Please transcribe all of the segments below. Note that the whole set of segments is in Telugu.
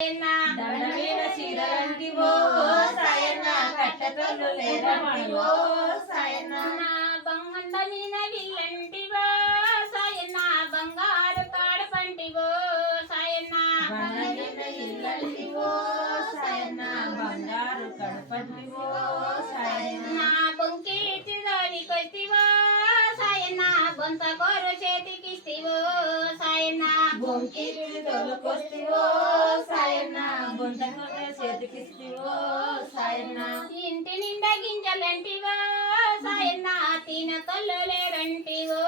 దండమైన చీరలంటివో సాయన్న కట్టెతోళ్ళు లేరంటివో సాయన్న బంగండమైన విల్లంటివో సాయన్న బంగారు కాడపంటివో సాయన్న బండమైన ఇల్లంటివో సాయన్న బంగారు కడపంటివో సాయన్న బొంకి చిదోలికొస్తివో సాయన్న బొంత కోరు చేతికిస్తివో సాయన్న బొంకి తోలుకొస్తివో సాయన్న బొంత కోరు చేతికిస్తివో సాయన్న ఇంటి నిండా గింజలంటివో సాయన్న తిన తొల్లు లేరంటివో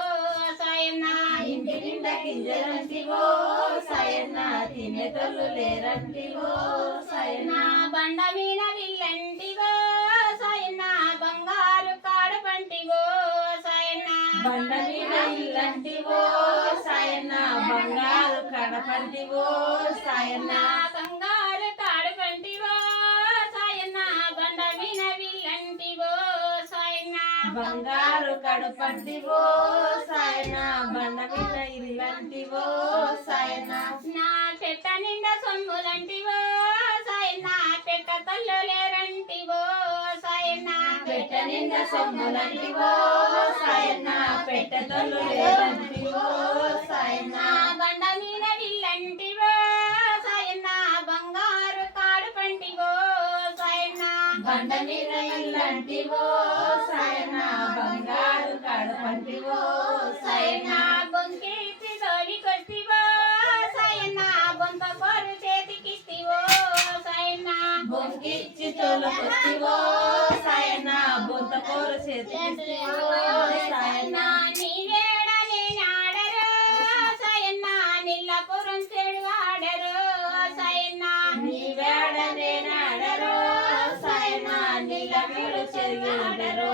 సాయన్న ఇంటి నిండా గింజలంటివో సాయన్న తినేతోళ్ళు లేరంటివో సాయన్న బండ మీద విల్లంటివో సాయన్న బంగారు కాడపంటివో సాయన్న బండ మీద ఇల్లంటివో సాయన్న బంగారు కడపంటివో సాయన్న బంగారు కాడపంటివో సాయన్న బండ మీద విల్లంటివో సాయన్న బంగారు కడపంటివో సాయన్న బండ మీద ఇల్లంటివో సాయన్న నా పెట్ట నిండా సొమ్ములంటివో సాయన్న పెట్ట తల్లు లేరంటివో సాయన్న పెట్ట నిండా సొమ్ములంటివో సాయన్న పెట్టెతోళ్ళు లేరంటివో సాయన్న బండ మీద విల్లంటివో సాయన్న బంగారు కాడపంటివో సాయన్న బండ మీద ఇల్లంటివో సాయన్న బంగారు కడపంటివో సాయన్న బొంకి తోలికొస్తివో సాయన్న బొంత కోరు చేతికిస్తివో సాయన్న బొంకిచ్చి తోలుకొస్తివో సాయన్న బొంత కూర చేతికిస్తివో సాయన్న నీవేడ నేనాడరు సాయన్న నిల్లపురం చెడు ఆడరు సాయన్న నీ వేడ నేనాడరో సాయన్న నీల వీడు చెరిగి ఆడరో